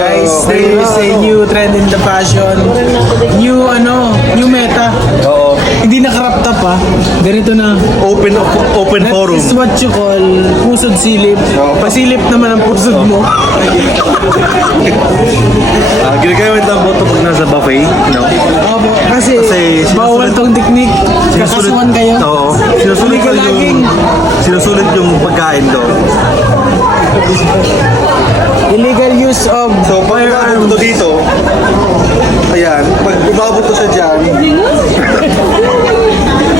Guys, there is a new trend in the fashion. New meta. Oo. Hindi na crop top ha. Ganito na. Open forum. This is what you call pusod silip. Pasilip naman ang pusod mo. Ginagamit lang po ito pag nasa buffet, no? Opo, kasi bawal tong technique. Kakasuhan kayo. Oo. Sinusulit Hindi ka laging. Sinusulit yung pagkain doon. Illegal use of So, pag umabot to dito, ayan, pag umabot to siya dyan,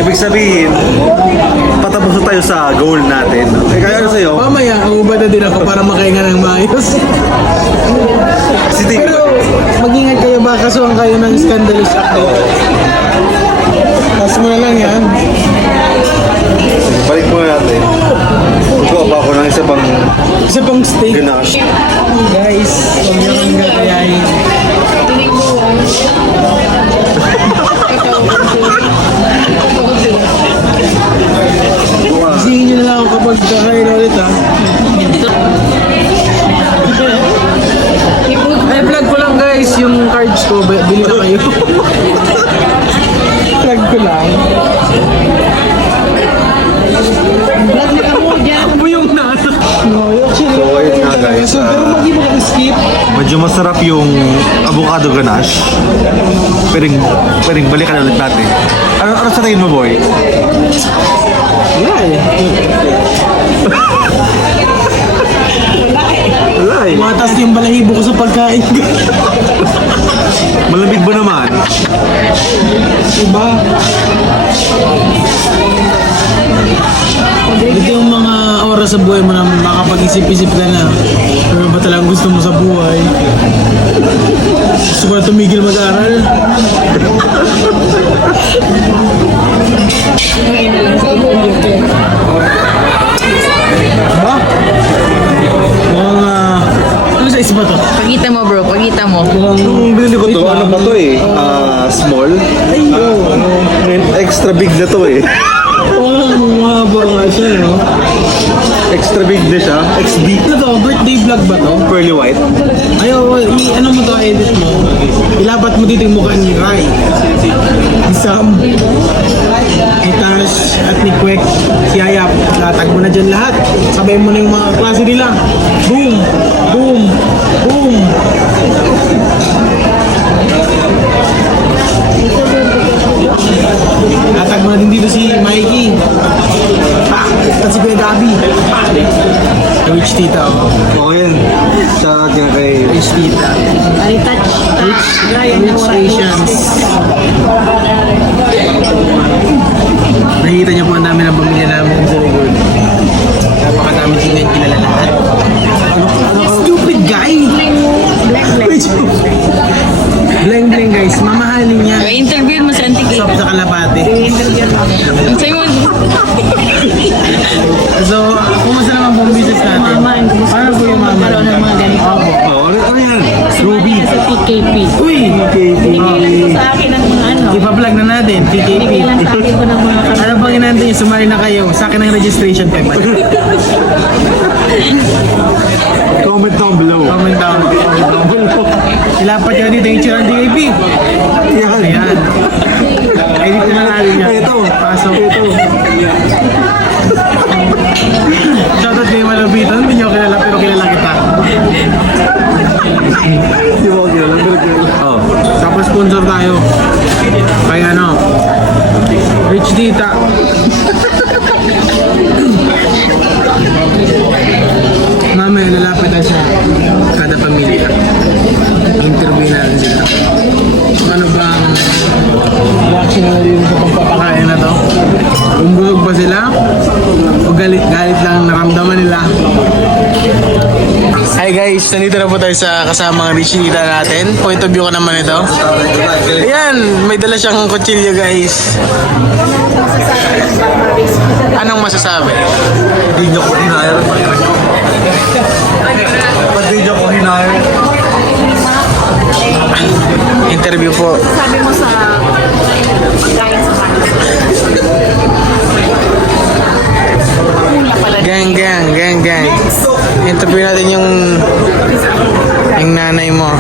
ibig sabihin, patapos na tayo sa goal natin. Eh, kaya ano sa'yo? Mamaya, umubad na din ako para makahinga ng maayos. Pero, mag-ingat kayo ba kasuhan kayo ng scandalous activity. Tapos mo na lang yan. Balik mo natin. Ikaw ba ako ng Isa pang steak. ganache? Guys, huwag niyo kang gagayahin. Isihin niyo na lang ako kapag kakain ulit ha. Ay, vlog ko lang guys, yung cards ko, bili na kayo. Vlog ko lang. Vlog na kamo, dyan. Ako yung nasa. No, actually. So, ayun nga guys. So, pero hindi mo ka-skip. Medyo masarap yung avocado ganache. Pwedeng balikan ulit natin. Ano sa tingin mo, boy? Wala eh. Wala eh. Matas yung balahibo ko sa pagkain. Malamig ba naman? Diba? Ito yung mga oras sa buhay mo na makapag-isip-isip ka na. Ano ba talagang gusto mo sa buhay? Gusto ko na tumigil mag-aral. Diba? Mga... Ano sa isa ba to? Pagita mo bro, pagita mo. Nung binili ko to, ano pa to eh? Small. Ngayon, extra big na to eh. Mahaba nga siya, no? Extra big na siya. XD. Ano to? Birthday vlog ba to? Pearly white. Ayaw, ano mo to, edit mo. Ilapat mo dito yung mukha ni Rai. Ni Sam. Ni Tash at ni Kwek. Si Ayap. Latag mo na dyan lahat. Sabay mo na yung mga klase nila. Boom! Boom! Boom! Latag mo na din dito si Mikey. At si Kuya Gabi. Rich Tita. Oo yan. Shout out yan kay... Rich Tita. Rich Asians. Nakikita niyo po ang dami ng pamilya namin sa likod. Napakadami sila yung kilala lahat. Stupid guy! Blank blank guys, mamahalin niya. Interview mo sa Antique. Stop sa kalapate. Ang sa'yo mo. So, kumusta naman po ang business natin? Paano po yung mama? Oo, ano yan? Ruby. Sa TKP. Uy! Binigilan ko sa akin ng mga ano. Ipa-vlog na natin, TKP. Binigilan sa akin ko ng mga Ano bang inantay niyo? Sumali na kayo. Sa akin ang registration paper. Comment down below. Comment down. Ilapat nyo dito yung tsura ng DAP. Yan. Ayan. Edit na natin yan. Ito. Pasok. Shoutout kayo Malabito. Hindi nyo kilala pero kilala kita. Di ba okay lang? Oo. Tapos sponsor tayo. Kaya ano? Rich Tita. Mamaya lalapit na siya. Kada pamilya. Interview natin sila. Ano ba ang reaction na rin sa pagpapakain na to? Kung busog ba sila? O galit-galit lang ang naramdaman nila? Hi guys, nandito na po tayo sa kasamang Rich Tita natin. Point of view ko naman ito. Ayan, may dala siyang kutsilyo guys. Anong masasabi? di niyo ko hinire? Ba't di niyo ko hinire? Interview po. Sabi mo sa pagkain sa kanila. Gang. Interview natin yung nanay mo.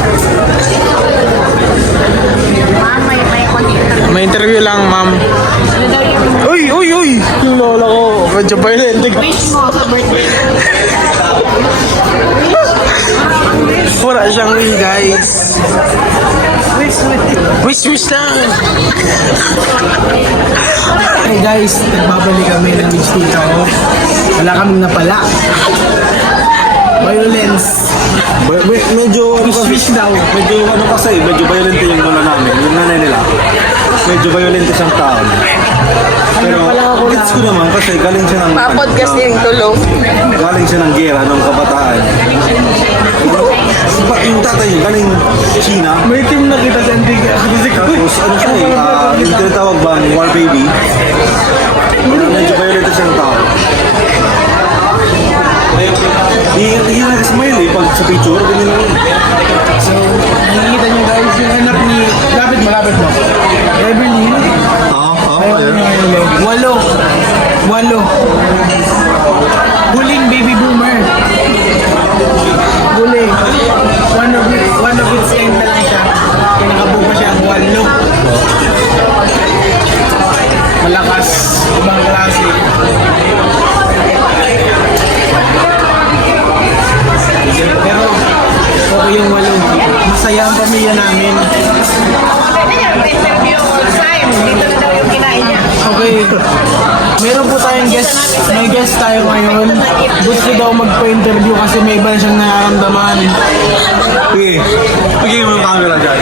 Ma'am, may konti. May interview lang, ma'am. Ano daw yung Uy! Yung lola ko, medyo violent. wish mo sa birthday? Wala siyang wish, guys. Wish lang. Hey guys, nagbabalik kami ng wish tita ko. Wala kaming napala. Violence. Medyo ano kasi, Wish daw. medyo ano kasi, medyo violent yung lola namin, yung nanay nila. Medyo violent siyang tao. Pero gets ko naman kasi galing siya ng Pa-podcast niya yung tulong. galing siya ng gera nung kabataan. Yung tatay niya galing China. May team na kita sa Antigua. Tapos ano siya yung tinatawag bang war baby. Medyo violent siyang tao. Hindi na smile eh pag sa picture, ganyan lang. So, nakikita niyo guys yung anak ni... Lapit mo. Evelyn. Ayun. Walo. Huling baby boomer. Huling. One of its kind na lang siya. Pinakabuka siya ang walo. Malakas. Ibang klase. Pero okay yung walo. Masaya ang pamilya namin. Dito na daw yung kinain niya. Okay. Meron po tayong guest. May guest tayo ngayon. Gusto daw magpa-interview kasi may iba na siyang nararamdaman. Sige. Bigyan mo yung camera dyan.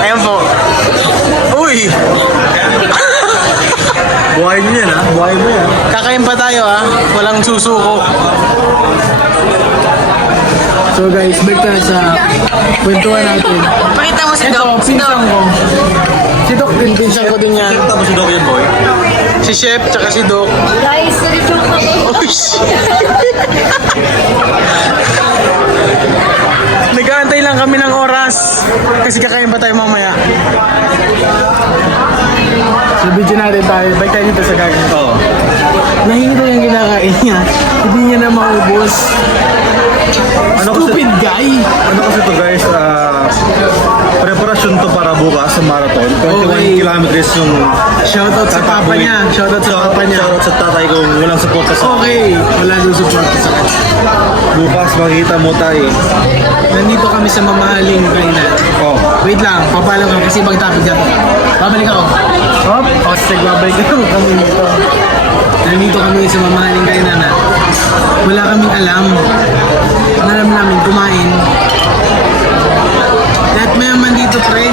Ayan po. Uy! Buhay niyo yan ha. Buhay mo yan. Kakain pa tayo ha. Walang susuko. So guys, balik tayo sa kwentuhan natin. Pakita mo si Ito, pinsan ko. Si Doc din, pinsan ko din yan. Tapos si Doc yan, boy. Si Chef, tsaka si Doc. Guys, na-joke ako. Oh, shit. Nag-aantay lang kami ng oras. Kasi kakain pa tayo mamaya. So video natin tayo. Balik tayo dito sa gagawin. Oo. Nahihito yung kinakain niya. Hindi niya na maubos. Stupid guy. Ano kasi to guys, preparasyon to para bukas sa marathon. 21 Okay. kilometers yung Shoutout sa papa niya. Shoutout sa papa niya. Shoutout sa tatay ko, walang suporta sa Okay. Wala nang support sa kanya. bukas, makikita mo tayo. Nandito kami sa mamahaling kainan. Oh. Wait lang, papalam ka kasi ibang topic dyan. Babalik ako. Hop, kasi babalik ako kami dito. Nandito kami sa mamahaling kainan na wala kaming alam. Ang alam namin, kumain. Lahat mayaman dito, pre.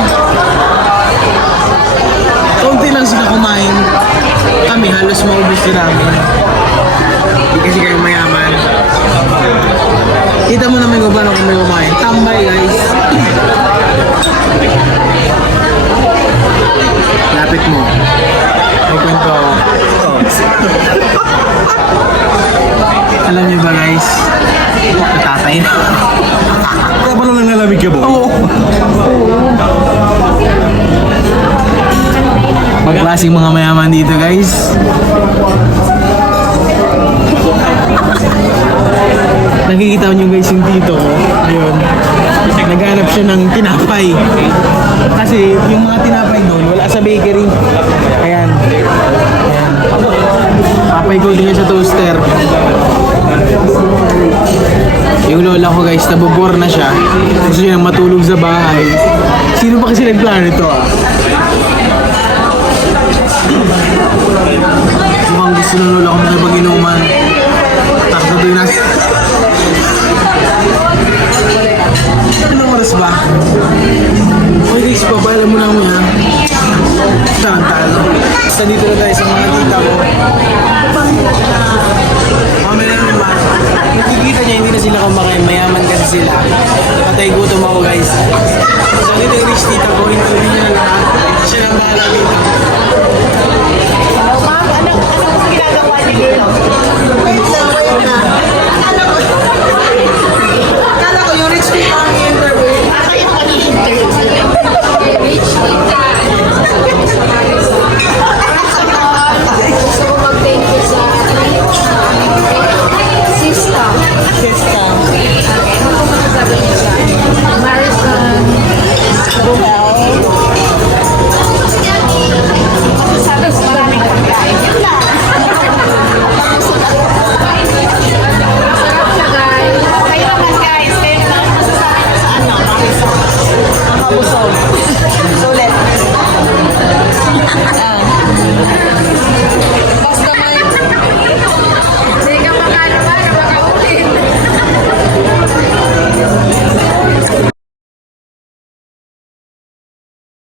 Kaunti lang sila kumain. Kami halos maubos din namin. Hindi kasi kayo mayaman. Kita mo naman kung paano kami kumain. Tambay, guys. Lapit mo. May kwento ako. Alam niyo ba, guys? Natatay na. Kaya pala nangalamig ka ba? Oo. Magklaseng mga mayaman dito, guys. Nakikita nyo guys yung tito ko. Ayun. Naghanap siya ng tinapay. Kasi yung mga tinapay doon, wala sa bakery. Ayan. Ayan. Papay ko din sa toaster. Yung lola ko guys, nabobor na siya. Gusto niya matulog sa bahay. Sino ba kasi nagplano ito ah? Mukhang gusto ng lola ko makipag-inuman. Takto doon natin. Anong oras ba? Okay guys, pabayalan mo na kami ha. Talo. Basta dito na tayo sa mga tita ko. Mamaya na naman. Nakikita niya, hindi na sila kumakain. Mayaman kasi sila. Patay gutom ako guys. So dito yung rich tita ko. Interview niya na lahat. Siya